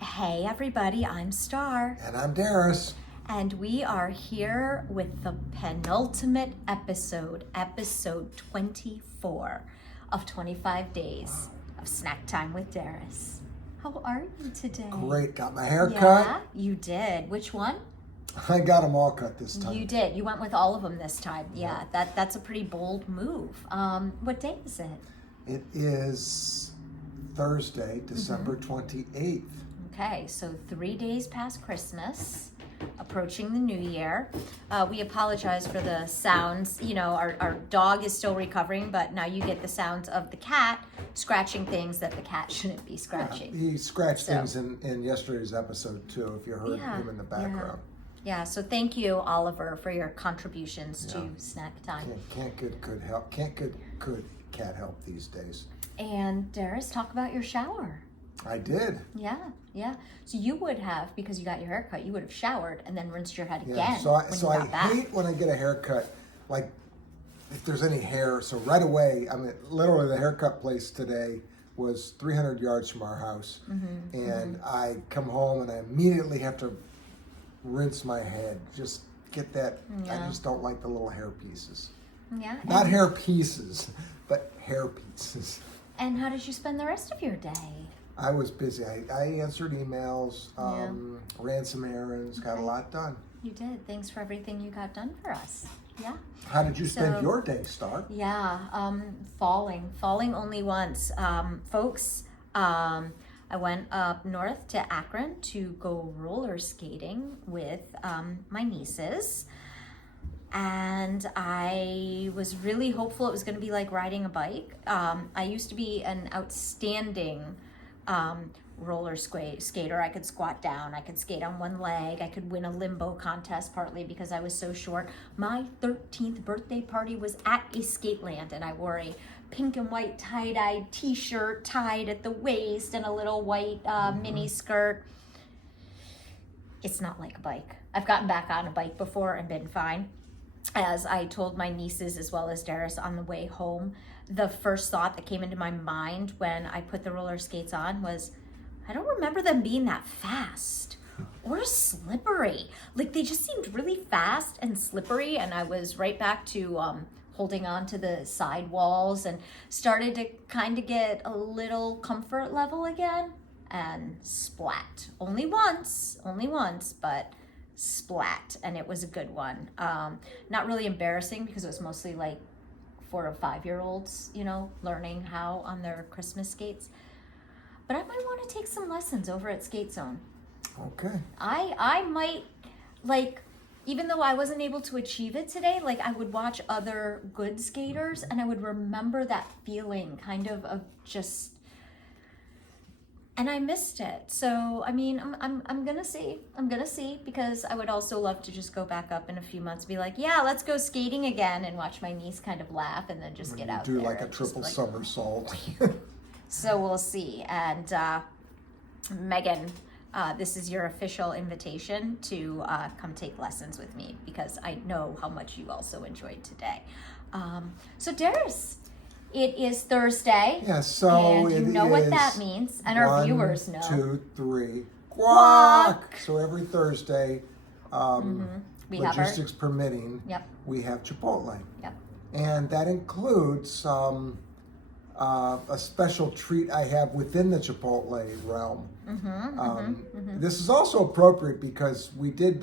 Hey everybody, I'm Star. And I'm Darius. And we are here with the penultimate episode 24 of 25 Days of Snack Time with Darius. How are you today? Great. Got my hair cut. Yeah, you did. Which one? I got them all cut this time. You did. You went with all of them this time. Yeah, that's a pretty bold move. What day is it? It is Thursday, December 28th. Okay, so 3 days past Christmas, approaching the new year. We apologize for the sounds. You know, our dog is still recovering, but now you get the sounds of the cat scratching things that the cat shouldn't be scratching. Yeah, he scratched things in yesterday's episode too, if you heard him in the background. Yeah, so thank you, Oliver, for your contributions to Snack Time. Can't good cat help these days. And Darius, talk about your shower. I did. Yeah. So you would have, because you got your hair cut, you would have showered and then rinsed your head again. Yeah. So I hate when I get a haircut, like if there's any hair. So right away, I mean, literally the haircut place today was 300 yards from our house, and I come home and I immediately have to rinse my head. Just get that. I just don't like the little hair pieces. Yeah. Not hair pieces, but hair pieces. And how did you spend the rest of your day? I was busy. I answered emails, ran some errands, got a lot done. You did. Thanks for everything you got done for us. Yeah. How did you spend your day, Star? Yeah, falling only once. Folks, I went up north to Akron to go roller skating with my nieces. And I was really hopeful it was going to be like riding a bike. I used to be an outstanding roller skater. I could squat down, I could skate on one leg, I could win a limbo contest partly because I was so short. My 13th birthday party was at a skateland and I wore a pink and white tie-dye t-shirt tied at the waist and a little white mini skirt. It's not like a bike. I've gotten back on a bike before and been fine. As I told my nieces as well as Darius on the way home, the first thought that came into my mind when I put the roller skates on was, I don't remember them being that fast or slippery. Like they just seemed really fast and slippery, and I was right back to holding on to the side walls and started to kind of get a little comfort level again, and splat. Only once, but splat, and it was a good one. Not really embarrassing because it was mostly like 4 or 5-year-olds, you know, learning how on their Christmas skates. But I might want to take some lessons over at Skate Zone. Okay. I might, like, even though I wasn't able to achieve it today, like I would watch other good skaters and I would remember that feeling kind of just, and I missed it. So, I mean, I'm gonna see, because I would also love to just go back up in a few months and be like, yeah, let's go skating again, and watch my niece kind of laugh and then just get out there. Do like a triple somersault. So we'll see. And Megan, this is your official invitation to come take lessons with me, because I know how much you also enjoyed today. So Darius, it is Thursday. Yeah, so and you know what that means, and our viewers know. 1, 2, 3, guac! So every Thursday, logistics permitting, we have Chipotle. Yep. And that includes a special treat I have within the Chipotle realm. This is also appropriate because we did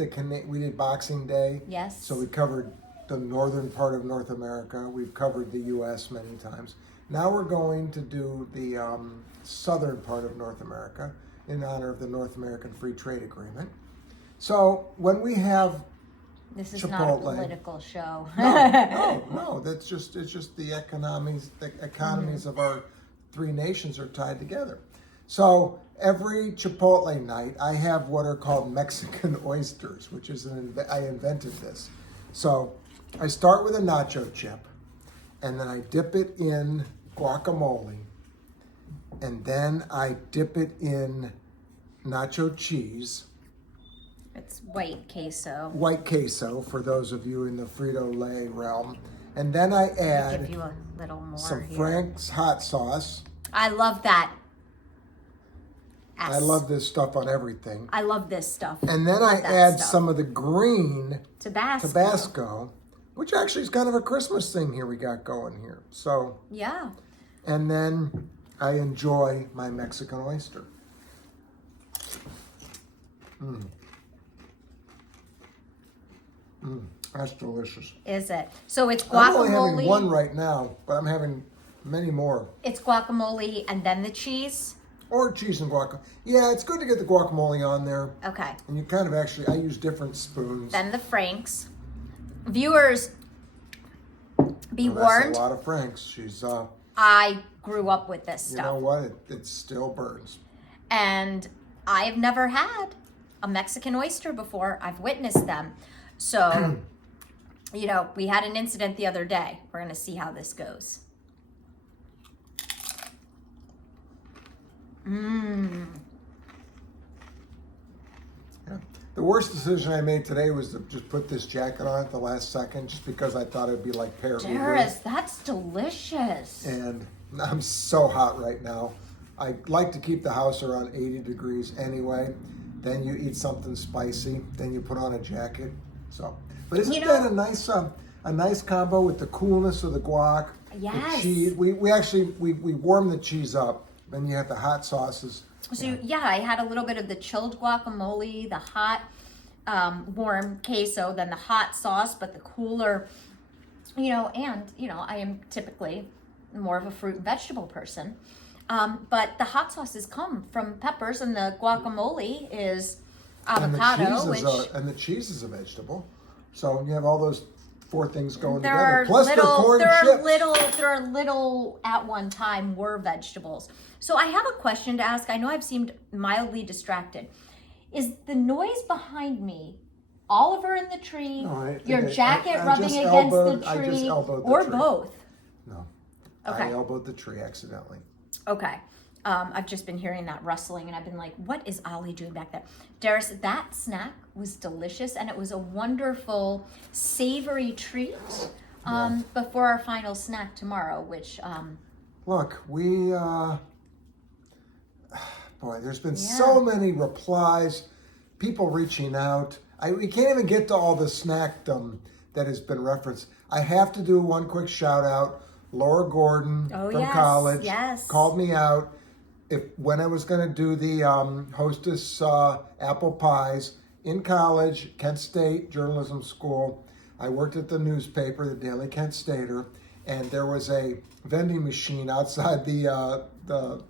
Boxing Day. Yes. So we covered the northern part of North America. We've covered the U.S. many times. Now we're going to do the southern part of North America in honor of the North American Free Trade Agreement. So when we have This is Chipotle, not a political show. no. It's just the economies of our three nations are tied together. So every Chipotle night, I have what are called Mexican oysters, which is I invented this. So I start with a nacho chip, and then I dip it in guacamole, and then I dip it in nacho cheese. It's white queso. White queso, for those of you in the Frito-Lay realm. And then I add give you a little more some here. Frank's hot sauce. I love that. I love this stuff on everything. I love this stuff. And then I add some of the green Tabasco, which actually is kind of a Christmas thing here we got going here. So yeah. And then I enjoy my Mexican oyster. That's delicious. Is it? So it's guacamole. I'm only having one right now, but I'm having many more. It's guacamole and then the cheese? Or cheese and guacamole. Yeah, it's good to get the guacamole on there. Okay. And you kind of actually, I use different spoons. Then the Franks. Viewers, be warned. That's a lot of Franks. She's, I grew up with this stuff. You know what? It still burns. And I've never had a Mexican oyster before. I've witnessed them. So, you know, we had an incident the other day. We're going to see how this goes. Yeah. The worst decision I made today was to just put this jacket on at the last second, just because I thought it'd be like pear. Darius, that's delicious. And I'm so hot right now. I like to keep the house around 80 degrees anyway. Then you eat something spicy. Then you put on a jacket. So, but isn't that a nice combo with the coolness of the guac? Yes. The cheese. We actually warm the cheese up. Then you have the hot sauces. So yeah, I had a little bit of the chilled guacamole, the hot warm queso, then the hot sauce, but the cooler, you know, and, you know, I am typically more of a fruit and vegetable person. But the hot sauces come from peppers and the guacamole is avocado. And the cheese is a vegetable. So you have all those four things going there together. Are Plus little, the corn there chips. There are little at one time were vegetables. So I have a question to ask. I know I've seemed mildly distracted. Is the noise behind me Oliver in the tree, your jacket rubbing against the tree, or both? No. Okay. I elbowed the tree accidentally. Okay. I've just been hearing that rustling and I've been like, what is Ollie doing back there? Darius, that snack was delicious and it was a wonderful savory treat before our final snack tomorrow, which... Look, boy, there's been so many replies, people reaching out. We can't even get to all the snackdom that has been referenced. I have to do one quick shout out. Laura Gordon from college called me out when I was going to do the Hostess apple pies in college, Kent State Journalism School. I worked at the newspaper, the Daily Kent Stater, and there was a vending machine outside the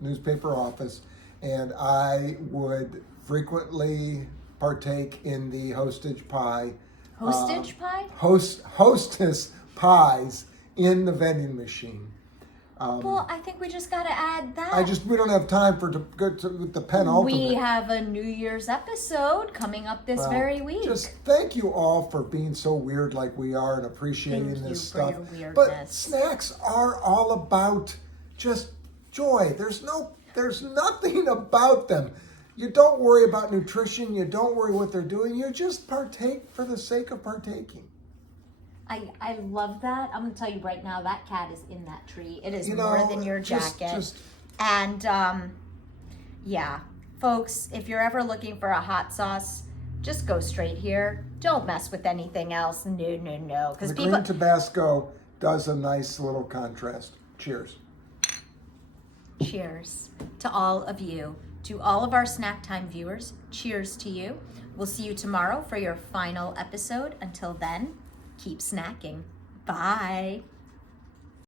newspaper office, and I would frequently partake in the hostage pie. Hostage pie? Hostess pies in the vending machine. Well, I think we just got to add that. We don't have time to go to the penultimate. We have a New Year's episode coming up this very week. Just thank you all for being so weird like we are and appreciating this stuff. Thank you for your weirdness. But snacks are all about just joy. There's nothing about them. You don't worry about nutrition. You don't worry what they're doing. You just partake for the sake of partaking. I love that. I'm going to tell you right now, that cat is in that tree. It is more than your jacket. And, yeah, folks, if you're ever looking for a hot sauce, just go straight here. Don't mess with anything else. No. The green Tabasco does a nice little contrast. Cheers. Cheers to all of you. To all of our Snack Time viewers, cheers to you. We'll see you tomorrow for your final episode. Until then, keep snacking. Bye.